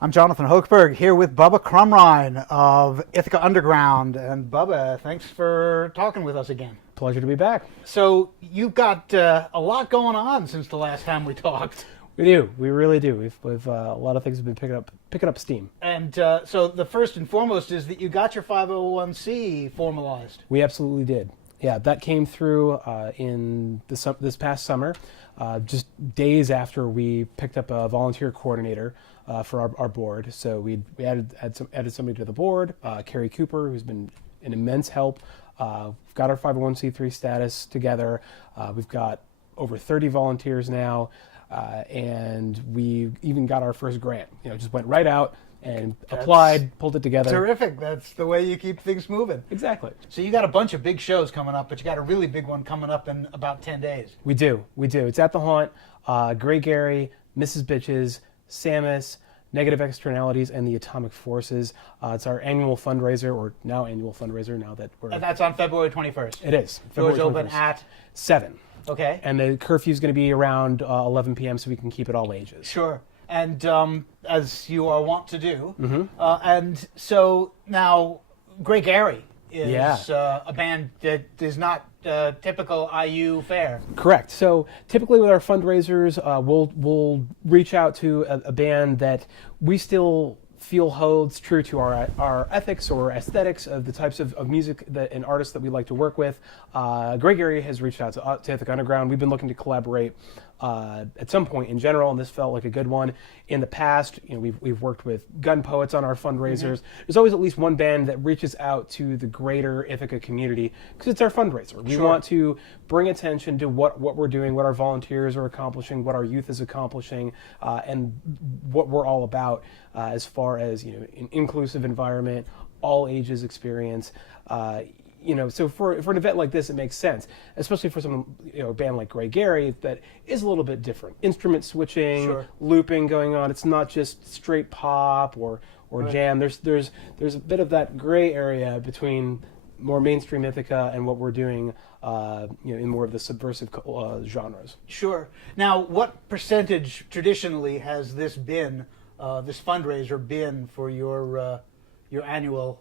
I'm Jonathan Hochberg here with Bubba Crumrine of Ithaca Underground. And Bubba, thanks for talking with us again. Pleasure to be back. So you've got a lot going on since the last time we talked. We do. We really do. We've a lot of things have been picking up steam. And so the first and foremost is that you got your 501c formalized. We absolutely did. Yeah, that came through in this past summer, just days after we picked up a volunteer coordinator for our board. So we added somebody to the board, Carrie Cooper, who's been an immense help. We've got our 501c3 status together. We've got over 30 volunteers now, and we even got our first grant. Just went right out and applied, pulled it together. Terrific. That's the way you keep things moving. Exactly. So you got a bunch of big shows coming up, but you got a really big one coming up in about 10 days. We do. It's at the Haunt, Grey Gary, Mrs. Bitches, Samus, Negative Externalities, and the Atomic Forces. It's our annual fundraiser, or now annual fundraiser, now that we're... And that's on February 21st. It is. Doors open at? 7. Okay. And the curfew's going to be around 11 p.m., so we can keep it all ages. Sure. And as you are wont to do. Mm-hmm. And so now Grey Gary is a band that is not typical IU fare. Correct. So typically with our fundraisers, we'll reach out to a band that we still feel holds true to our ethics or aesthetics of the types of music and artists that we like to work with. Grey Gary has reached out to Ithaca Underground. We've been looking to collaborate at some point in general, and this felt like a good one. In the past, we've worked with Gun Poets on our fundraisers. Mm-hmm. There's always at least one band that reaches out to the greater Ithaca community because it's our fundraiser. We want to bring attention to what we're doing, what our volunteers are accomplishing, what our youth is accomplishing, and what we're all about as far as an inclusive environment, all ages experience. So for an event like this, it makes sense, especially for a band like Grey Gary that is a little bit different. Instrument switching, looping going on. It's not just straight pop or jam. There's a bit of that gray area between more mainstream Ithaca and what we're doing, in more of the subversive genres. Sure. Now, what percentage traditionally has this been, this fundraiser been for your annual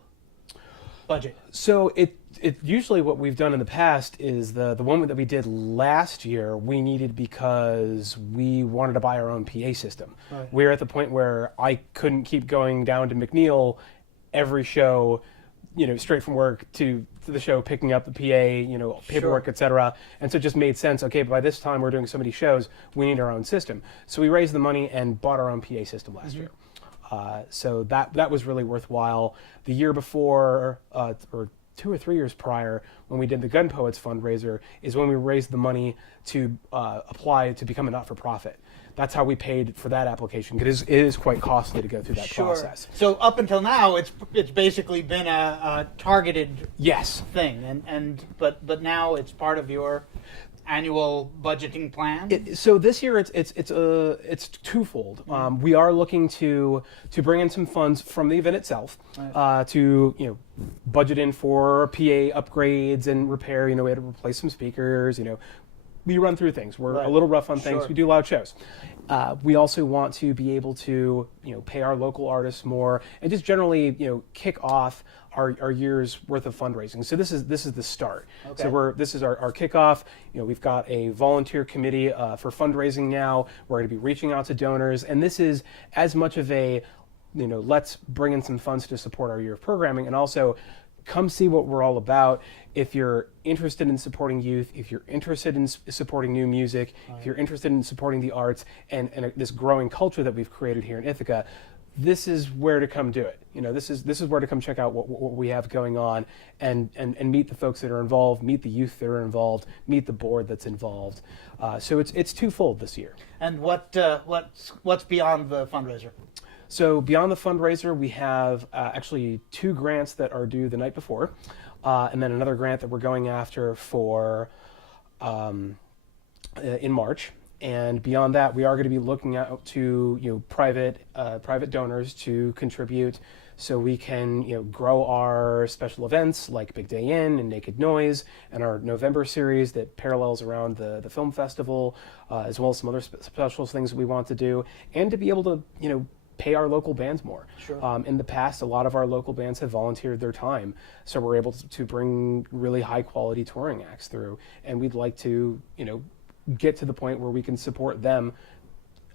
budget? So it usually what we've done in the past is the one that we did last year we needed because we wanted to buy our own PA system. Right. We're at the point where I couldn't keep going down to McNeil every show, straight from work to the show, picking up the PA, paperwork, etc. And so it just made sense. Okay, by this time we're doing so many shows, we need our own system. So we raised the money and bought our own PA system last year. So that was really worthwhile. The year before, or 2 or 3 years prior, when we did the Gun Poets fundraiser, is when we raised the money to apply to become a not-for-profit. That's how we paid for that application, because it is quite costly to go through that process. So up until now, it's basically been a targeted thing, but now it's part of your annual budgeting plan? So this year it's twofold. We are looking to bring in some funds from the event itself, to budget in for PA upgrades and repair. We had to replace some speakers. We run through things. We're a little rough on things. We do loud shows. We also want to be able to pay our local artists more and just generally kick off our year's worth of fundraising. So this is the start. Okay. So this is our kickoff. We've got a volunteer committee for fundraising now. We're going to be reaching out to donors, and this is as much of a let's bring in some funds to support our year of programming, and also come see what we're all about. If you're interested in supporting youth, if you're interested in supporting new music, if you're interested in supporting the arts and this growing culture that we've created here in Ithaca, this is where to come do it. This is where to come check out what we have going on and meet the folks that are involved, meet the youth that are involved, meet the board that's involved. So it's twofold this year. And what's beyond the fundraiser? So beyond the fundraiser, we have actually 2 grants that are due the night before, and then another grant that we're going after for in March. And beyond that, we are going to be looking out to private donors to contribute, so we can grow our special events like Big Day In and Naked Noise, and our November series that parallels around the film festival, as well as some other special things that we want to do, and to be able to pay our local bands more. Sure. In the past, a lot of our local bands have volunteered their time, so we're able to bring really high quality touring acts through, and we'd like to, get to the point where we can support them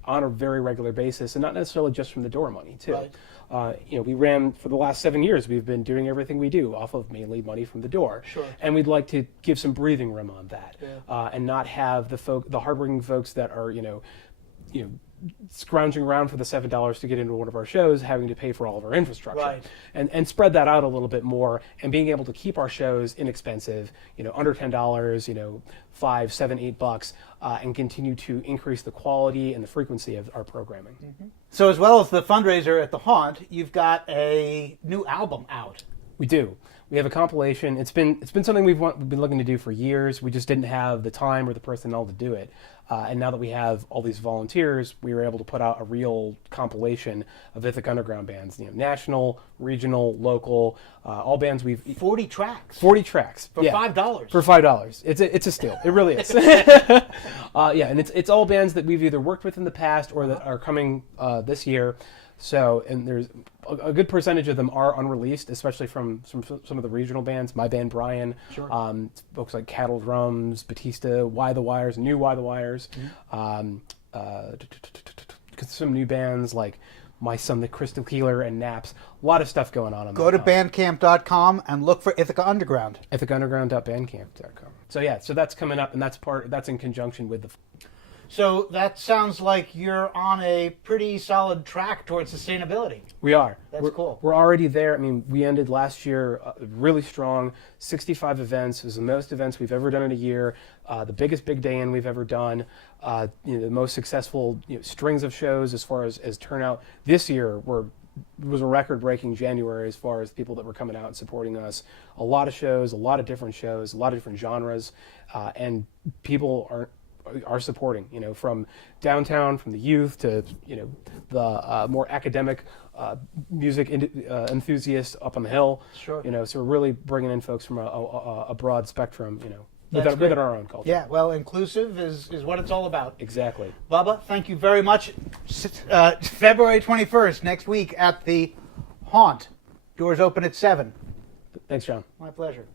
on a very regular basis, and not necessarily just from the door money too. Right. We ran for the last 7 years. We've been doing everything we do off of mainly money from the door. Sure. And we'd like to give some breathing room on that, and not have the hardworking folks that are scrounging around for the $7 to get into one of our shows, having to pay for all of our infrastructure, Right. and spread that out a little bit more, and being able to keep our shows inexpensive, under $10, $5, $7, $8, and continue to increase the quality and the frequency of our programming. Mm-hmm. So as well as the fundraiser at the Haunt, you've got a new album out. We do. We have a compilation. It's been something we've been looking to do for years. We just didn't have the time or the personnel to do it. And now that we have all these volunteers, we were able to put out a real compilation of Ithaca Underground bands. national, regional, local, all bands we've 40 tracks. 40 tracks For $5. For $5. It's a steal. It really is. And it's all bands that we've either worked with in the past or that are coming this year. So, and there's a good percentage of them are unreleased, especially from some of the regional bands. My band Brian, Sure. Folks like Cattle Drums, Batista, Why the Wires, New Why the Wires, some new bands like My Son the Crystal Healer and Naps. A lot of stuff going on. Go to bandcamp.com and look for Ithaca Underground. IthacaUnderground.bandcamp.com. So that's coming up, and that's in conjunction with the. So that sounds like you're on a pretty solid track towards sustainability. We are. That's cool. We're already there. I mean, we ended last year really strong. 65 events. It was the most events we've ever done in a year. The biggest big day in we've ever done. The most successful strings of shows as far as turnout. This year was a record-breaking January as far as people that were coming out and supporting us. A lot of shows, a lot of different genres, and people are supporting, from downtown, from the youth to, the more academic music enthusiasts up on the hill. Sure. So we're really bringing in folks from a broad spectrum, That's within our own culture. Yeah, well, inclusive is what it's all about. Exactly. Bubba, thank you very much. February 21st, next week at the Haunt. Doors open at 7. Thanks, John. My pleasure.